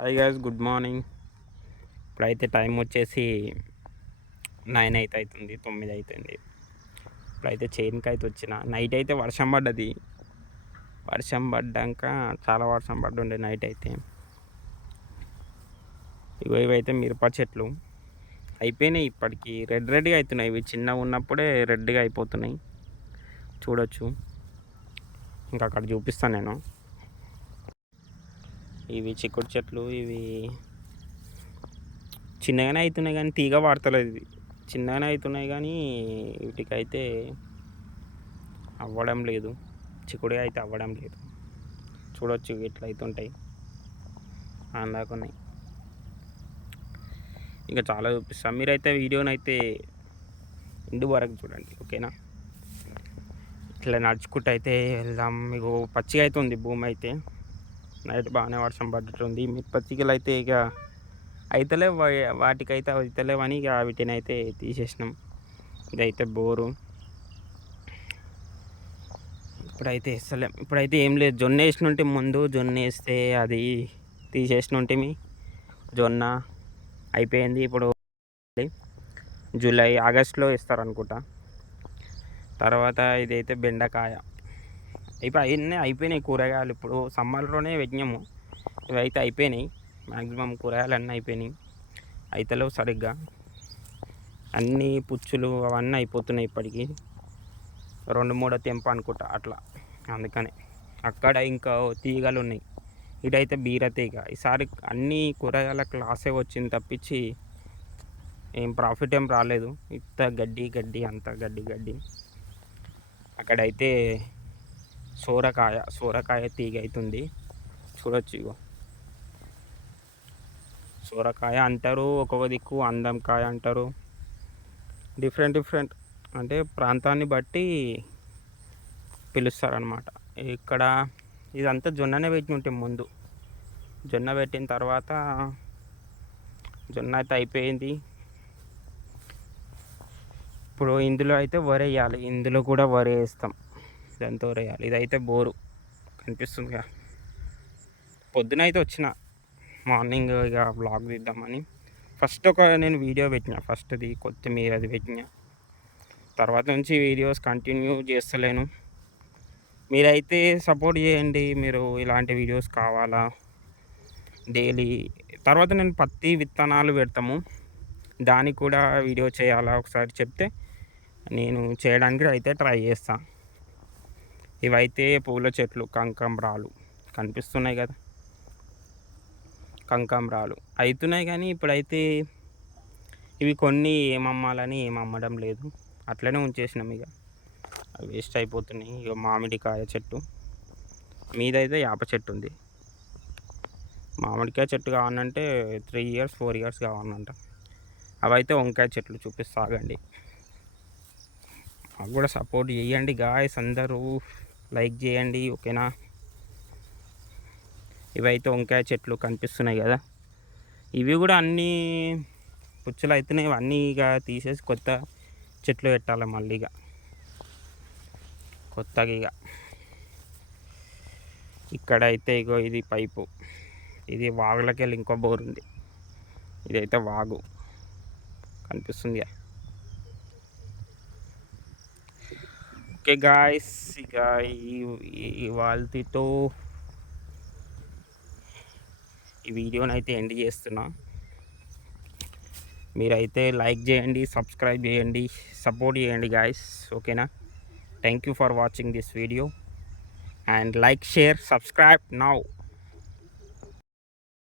Hi guys, good morning. ఇప్పుడైతే time వచ్చేసి 9 అయితే అవుతుంది, 9 అవుతుంది. ఇప్పుడైతే చేనుకి అయితే వచ్చిన. నైట్ అయితే వర్షం పడ్డది. వర్షం పడ్డాక చాలా వర్షం పడ్డుండే నైట్ అయితే. ఇవైతే మిరప చెట్లు అయిపోయినాయి. ఇప్పటికి రెడ్గా అవుతున్నాయి. ఇవి చిన్నగా ఉన్నప్పుడే రెడ్గా అయిపోతున్నాయి. చూడొచ్చు, ఇంకా అక్కడ చూపిస్తాను నేను. ఇవి చిక్కుడు చెట్లు, ఇవి చిన్నగానే అవుతున్నాయి కానీ తీగ వాడతలేదు. ఇది చిన్నగానే అవుతున్నాయి కానీ వీటికైతే అవ్వడం లేదు. చిక్కుడుగా అయితే అవ్వడం లేదు. చూడొచ్చు ఇట్లా అవుతుంటాయి. అందాకున్నాయి. ఇంకా చాలా చూపిస్తాను. మీరైతే వీడియోని అయితే ఇంటి వరకు చూడండి, ఓకేనా? ఇట్లా నడుచుకుంటూ అయితే వెళ్దాం. మీకు పచ్చిగా అవుతుంది భూమి అయితే. నైట్ బాగానే వర్షం పడ్డట్టుంది. మిరపతికలు అయితే ఇక అయితలే, వాటికైతే అవుతలేవని ఇక వీటిని అయితే తీసేసినాం. ఇదైతే బోరు. ఇప్పుడైతే వేస్తలేం. ఇప్పుడైతే ఏం లేదు. జొన్న వేసినుంటే ముందు జొన్న వేస్తే అది తీసేసినుంటే జొన్న అయిపోయింది. ఇప్పుడు జూలై ఆగస్టులో వేస్తారు అనుకుంటా. తర్వాత ఇదైతే బెండకాయ. ఇప్పుడు అవన్నీ అయిపోయినాయి కూరగాయలు. ఇప్పుడు సమ్మర్లోనే వెజ్ఞము. ఇవైతే అయిపోయినాయి. మ్యాక్సిమం కూరగాయలు అన్నీ అయిపోయినాయి. అయితలేవు సరిగ్గా. అన్నీ పుచ్చులు అవన్నీ అయిపోతున్నాయి ఇప్పటికీ. 2-3 తెంప అనుకుంటా అట్లా. అందుకని అక్కడ ఇంకా తీగలు ఉన్నాయి. ఇటైతే బీర తీగ. ఈసారి అన్ని కూరగాయల క్లాసే వచ్చింది తప్పించి ఏం ప్రాఫిట్ ఏం రాలేదు. ఇంత గడ్డి అంత గడ్డి. అక్కడైతే సోరకాయ తీగ అవుతుంది. చూడొచ్చు. ఇగో సోరకాయ అంటారు, ఒక్కొక్క దిక్కు అందంకాయ అంటారు. డిఫరెంట్ అంటే ప్రాంతాన్ని బట్టి పిలుస్తారనమాట. ఇక్కడ ఇదంతా జొన్ననే పెట్టి ఉంటే ముందు జొన్న పెట్టిన తర్వాత జొన్న అయితే అయిపోయింది. ఇప్పుడు ఇందులో అయితే వరి వేయాలి. ఇందులో కూడా వరి వేస్తాం. ఇదంతా వరి వేయాలి. ఇదైతే బోరు కనిపిస్తుందిగా. పొద్దున అయితే వచ్చిన మార్నింగ్ ఇక వ్లాగ్ తీద్దామని. ఫస్ట్ నేను వీడియో పెట్టిన. ఫస్ట్ది కొత్తిమీర అది పెట్టిన. తర్వాత నుంచి వీడియోస్ కంటిన్యూ చేస్తలేను. మీరైతే సపోర్ట్ చేయండి. మీరు ఇలాంటి వీడియోస్ కావాలా డైలీ. తర్వాత నేను పత్తి విత్తనాలు పెడతాము, దానికి కూడా వీడియో చేయాలా ఒకసారి చెప్తే నేను చేయడానికి అయితే ట్రై చేస్తాను. ఇవైతే పూల చెట్లు, కనకాంబరాలు కనిపిస్తున్నాయి కదా. కనకాంబరాలు అవుతున్నాయి కానీ ఇప్పుడైతే ఇవి కొన్ని ఏమమ్మాలని ఏం అమ్మడం లేదు. అట్లనే ఉంచేసినాం. ఇక వేస్ట్ అయిపోతున్నాయి. ఇక మామిడికాయ చెట్టు మీదైతే వేప చెట్టు ఉంది. మామిడికాయ చెట్టు కావాలంటే 3 years 4 years కావాలంట. అవైతే వంకాయ చెట్లు చూపిస్తాగండి. మాకు కూడా సపోర్ట్ చేయండి గాయస్. అందరూ లైక్ చేయండి, ఓకేనా? ఇవైతే వంకాయ చెట్లు కనిపిస్తున్నాయి కదా. ఇవి కూడా అన్నీ పుచ్చులు అవుతున్నాయి. ఇవన్నీ ఇక తీసేసి కొత్త చెట్లు పెట్టాలి మళ్ళీ ఇక కొత్తగా. ఇక ఇక్కడైతే ఇగో ఇది పైపు. ఇది వాగులకి వెళ్ళి ఇంకో బోర్ ఉంది. ఇదైతే వాగు కనిపిస్తుంది. ఓకే గాయస్, ఇక ఇవాళతో ఈ వీడియోని అయితే ఎండ్ చేస్తున్నా. మీరైతే లైక్ చేయండి, సబ్స్క్రైబ్ చేయండి, సపోర్ట్ చేయండి గాయస్, ఓకేనా? Thank you for watching this video and like, share, subscribe now.